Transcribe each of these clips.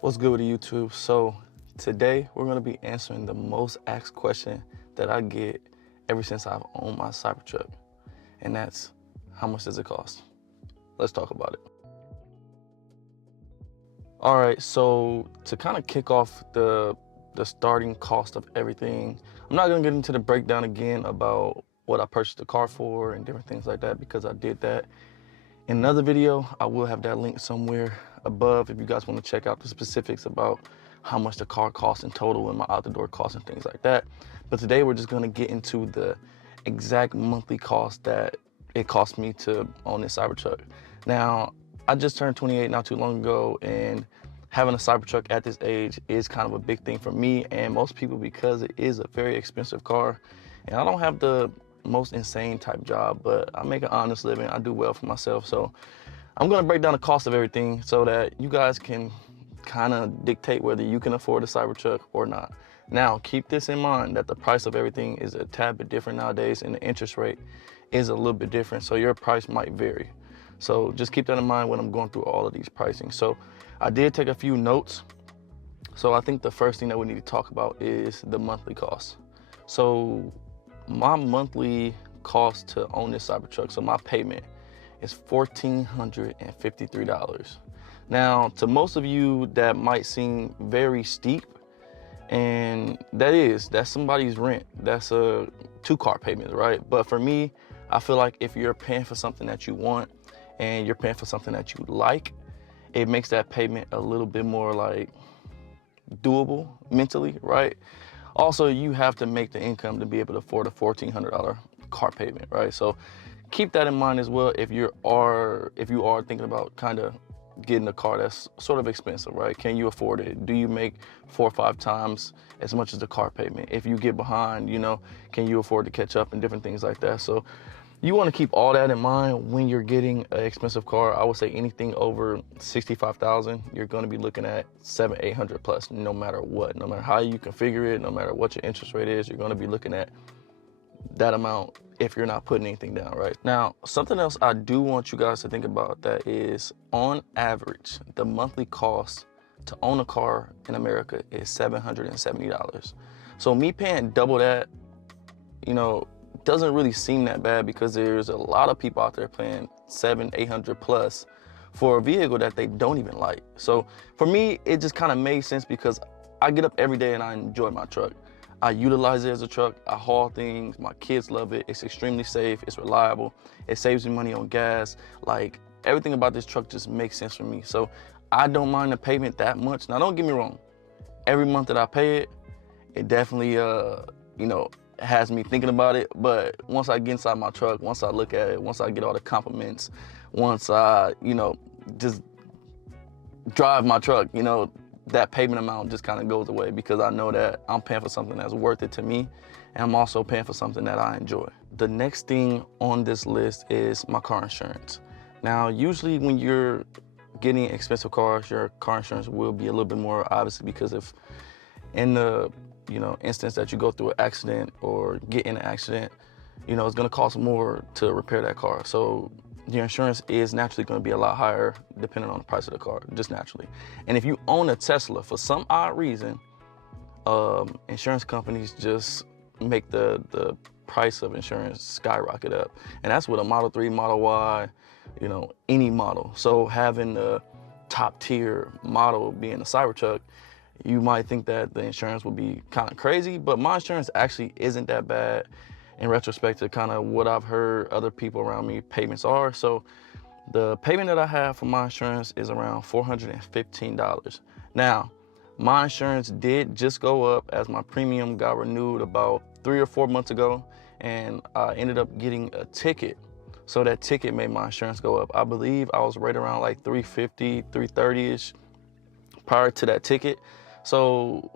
What's good with YouTube? So today we're going to be answering the most asked question that I get ever since I've owned my Cybertruck, and that's how much does it cost? Let's talk about it. All right, so to kind of kick off the starting cost of everything, I'm not going to get into the breakdown again about what I purchased the car for and different things like that, because I did that in another video. I will have that link somewhere above if you guys want to check out the specifics about how much the car costs in total and my out-the-door costs and things like that. But today we're just going to get into the exact monthly cost that it cost me to own this Cybertruck. Now, I just turned 28 not too long ago, and having a Cybertruck at this age is kind of a big thing for me and most people, because it is a very expensive car. And I don't have the most insane type job, but I make an honest living. I do well for myself. So I'm going to break down the cost of everything so that you guys can kind of dictate whether you can afford a Cybertruck or not. Now, keep this in mind that the price of everything is a tad bit different nowadays, and the interest rate is a little bit different. So your price might vary. So just keep that in mind when I'm going through all of these pricing. So I did take a few notes. So I think the first thing that we need to talk about is the monthly cost. So my monthly cost to own this Cybertruck, so my payment is $1,453. Now, to most of you, that might seem very steep, and that's somebody's rent. That's a 2-car payment, right? But for me, I feel like if you're paying for something that you want and you're paying for something that you like, it makes that payment a little bit more like doable mentally, right? Also, you have to make the income to be able to afford a $1,400 car payment, right? So keep that in mind as well if you are thinking about kind of getting a car that's sort of expensive, right? Can you afford it? Do you make 4 or 5 times as much as the car payment? If you get behind, can you afford to catch up and different things like that? So you want to keep all that in mind when you're getting an expensive car. I would say anything over $65,000, you're going to be looking at $700-800 plus, no matter what. No matter how you configure it, no matter what your interest rate is, you're going to be looking at that amount if you're not putting anything down, right? Now, something else I do want you guys to think about that is, on average, the monthly cost to own a car in America is $770. So me paying double that, doesn't really seem that bad, because there's a lot of people out there paying $700-800 plus for a vehicle that they don't even like. So for me, it just kind of made sense, because I get up every day and I enjoy my truck. I utilize it as a truck. I haul things. My kids love it. It's extremely safe. It's reliable. It saves me money on gas. Like, everything about this truck just makes sense for me. So I don't mind the payment that much. Now, don't get me wrong. Every month that I pay it, it definitely, has me thinking about it. But once I get inside my truck, once I look at it, once I get all the compliments, once I, just drive my truck, that payment amount just kind of goes away, because I know that I'm paying for something that's worth it to me, and I'm also paying for something that I enjoy. The next thing on this list is my car insurance. Now, usually when you're getting expensive cars, your car insurance will be a little bit more, obviously, because if in the instance that you go through an accident or get in an accident, it's going to cost more to repair that car. So your insurance is naturally going to be a lot higher depending on the price of the car, just naturally. And if you own a Tesla, for some odd reason, insurance companies just make the price of insurance skyrocket up. And that's with a Model 3, Model Y, any model. So having the top tier model being a Cybertruck, you might think that the insurance would be kind of crazy, but my insurance actually isn't that bad in retrospect to kind of what I've heard other people around me payments are. So the payment that I have for my insurance is around $415. Now, my insurance did just go up as my premium got renewed about 3 or 4 months ago, and I ended up getting a ticket. So that ticket made my insurance go up. I believe I was right around like $350, $330-ish prior to that ticket. So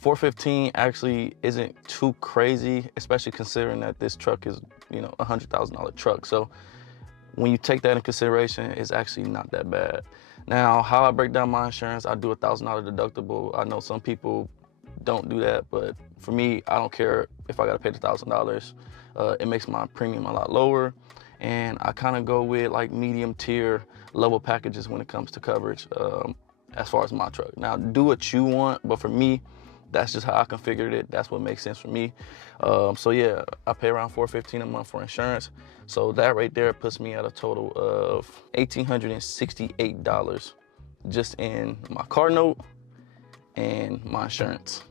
$415 actually isn't too crazy, especially considering that this truck is, a $100,000 truck. So when you take that into consideration, it's actually not that bad. Now, how I break down my insurance, I do a $1,000 deductible. I know some people don't do that, but for me, I don't care if I gotta pay the $1,000. It makes my premium a lot lower, and I kind of go with like medium tier level packages when it comes to coverage. as far as my truck. Now, do what you want, but for me, that's just how I configured it. That's what makes sense for me. So yeah, I pay around $415 a month for insurance. So that right there puts me at a total of $1,868 just in my car note and my insurance.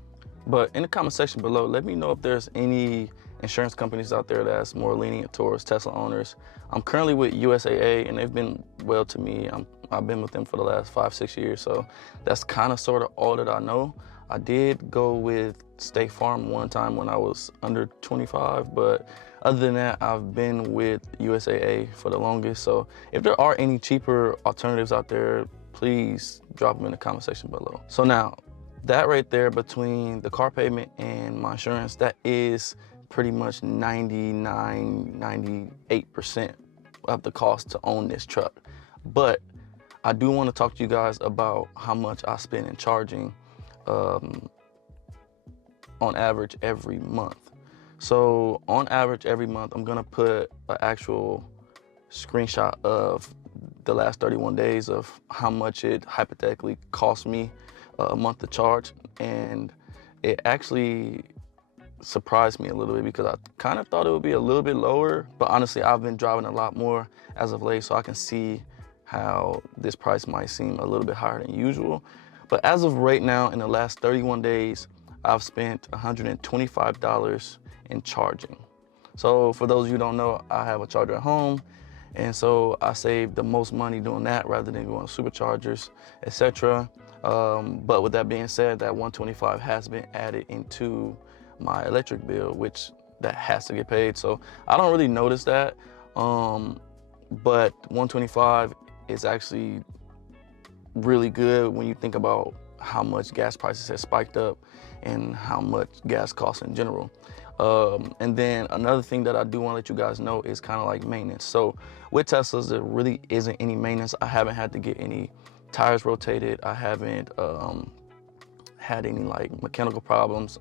But in the comment section below, let me know if there's any insurance companies out there that's more lenient towards Tesla owners. I'm currently with USAA, and they've been well to me. I've been with them for the last 5-6 years, so that's kind of sort of all that I know. I did go with State Farm one time when I was under 25, but other than that, I've been with USAA for the longest. So if there are any cheaper alternatives out there, please drop them in the comment section below. So now, that right there between the car payment and my insurance, that is pretty much 98% of the cost to own this truck. But I do want to talk to you guys about how much I spend in charging on average every month. So on average every month, I'm gonna put an actual screenshot of the last 31 days of how much it hypothetically cost me a month to charge. And it actually surprised me a little bit because I kind of thought it would be a little bit lower, but honestly, I've been driving a lot more as of late, so I can see how this price might seem a little bit higher than usual. But as of right now, in the last 31 days, I've spent $125 in charging. So for those of you who don't know, I have a charger at home, and so I save the most money doing that rather than going to superchargers, etc. But with that being said, that $125 has been added into my electric bill, which that has to get paid. So I don't really notice that, but $125 is actually really good when you think about how much gas prices have spiked up and how much gas costs in general. And then another thing that I do want to let you guys know is kind of like maintenance. So with Teslas, there really isn't any maintenance. I haven't had to get any tires rotated. I haven't had any like mechanical problems.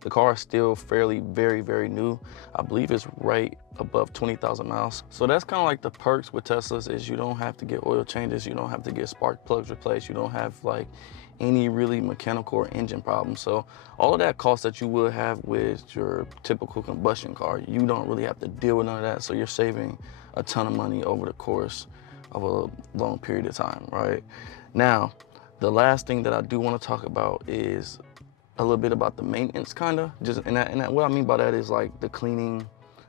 The car is still fairly very new. I believe it's right above 20,000 miles. So that's kind of like the perks with Teslas, is you don't have to get oil changes, you don't have to get spark plugs replaced, you don't have like any really mechanical or engine problems. So all of that cost that you would have with your typical combustion car, you don't really have to deal with none of that. So you're saving a ton of money over the course of a long period of time, right? Now, the last thing that I do want to talk about is a little bit about the maintenance, kind of. And what I mean by that is like the cleaning,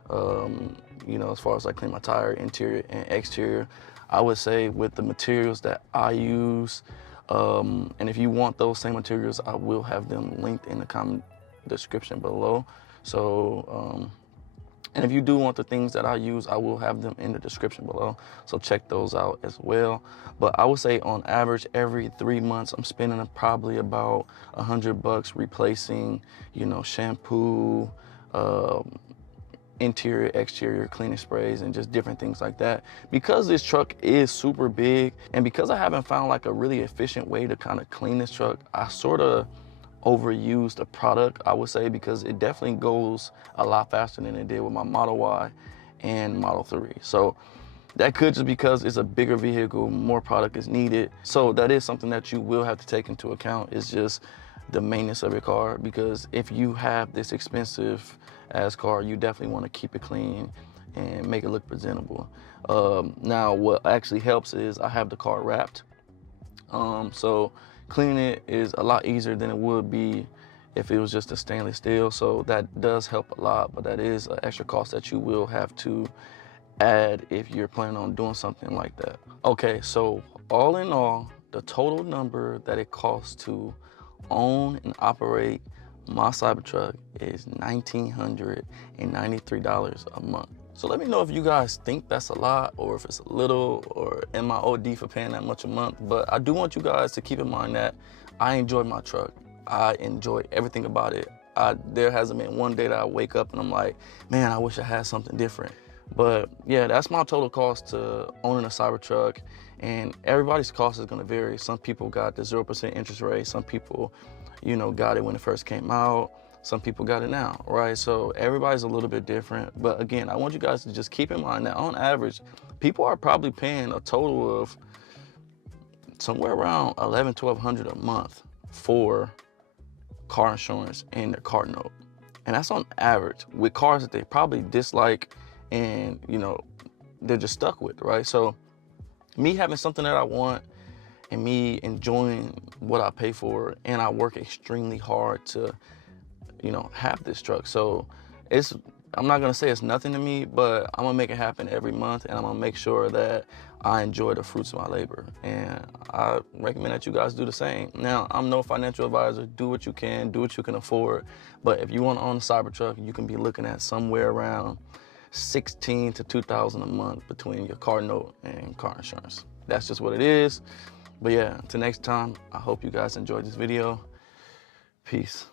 you know, as far as like clean my tire, interior and exterior. I would say with the materials that I use, and if you want those same materials, I will have them linked in the comment description below. So, and if you do want the things that I use, I will have them in the description below. So check those out as well. But I would say on average, every 3 months, I'm spending probably about $100 replacing, you know, shampoo, interior, exterior cleaning sprays, and just different things like that. Because this truck is super big, and because I haven't found like a really efficient way to kind of clean this truck, I sort of overused the product, I would say, because it definitely goes a lot faster than it did with my Model Y and Model 3. So that could just because it's a bigger vehicle, more product is needed. So that is something that you will have to take into account, is just the maintenance of your car, because if you have this expensive ass car, you definitely want to keep it clean and make it look presentable. Now what actually helps is I have the car wrapped, so cleaning it is a lot easier than it would be if it was just a stainless steel. So that does help a lot, but that is an extra cost that you will have to add if you're planning on doing something like that. Okay, so all in all, the total number that it costs to own and operate my Cybertruck is $1,993 a month. So let me know if you guys think that's a lot, or if it's a little, or am I OD for paying that much a month? But I do want you guys to keep in mind that I enjoy my truck. I enjoy everything about it. There hasn't been one day that I wake up and I'm like, man, I wish I had something different. But yeah, that's my total cost to owning a Cybertruck, and everybody's cost is gonna vary. Some people got the 0% interest rate. Some people, you know, got it when it first came out. Some people got it now, right? So everybody's a little bit different. But again, I want you guys to just keep in mind that on average, people are probably paying a total of somewhere around $1,100-1,200 a month for car insurance and their car note. And that's on average with cars that they probably dislike and, you know, they're just stuck with, right? So me having something that I want and me enjoying what I pay for, and I work extremely hard to, you know, have this truck. So I'm not gonna say it's nothing to me, but I'm gonna make it happen every month, and I'm gonna make sure that I enjoy the fruits of my labor. And I recommend that you guys do the same. Now, I'm no financial advisor. Do what you can afford. But if you want to own a Cybertruck, you can be looking at somewhere around $1,600 to $2,000 a month between your car note and car insurance. That's just what it is. But yeah, until next time, I hope you guys enjoyed this video. Peace.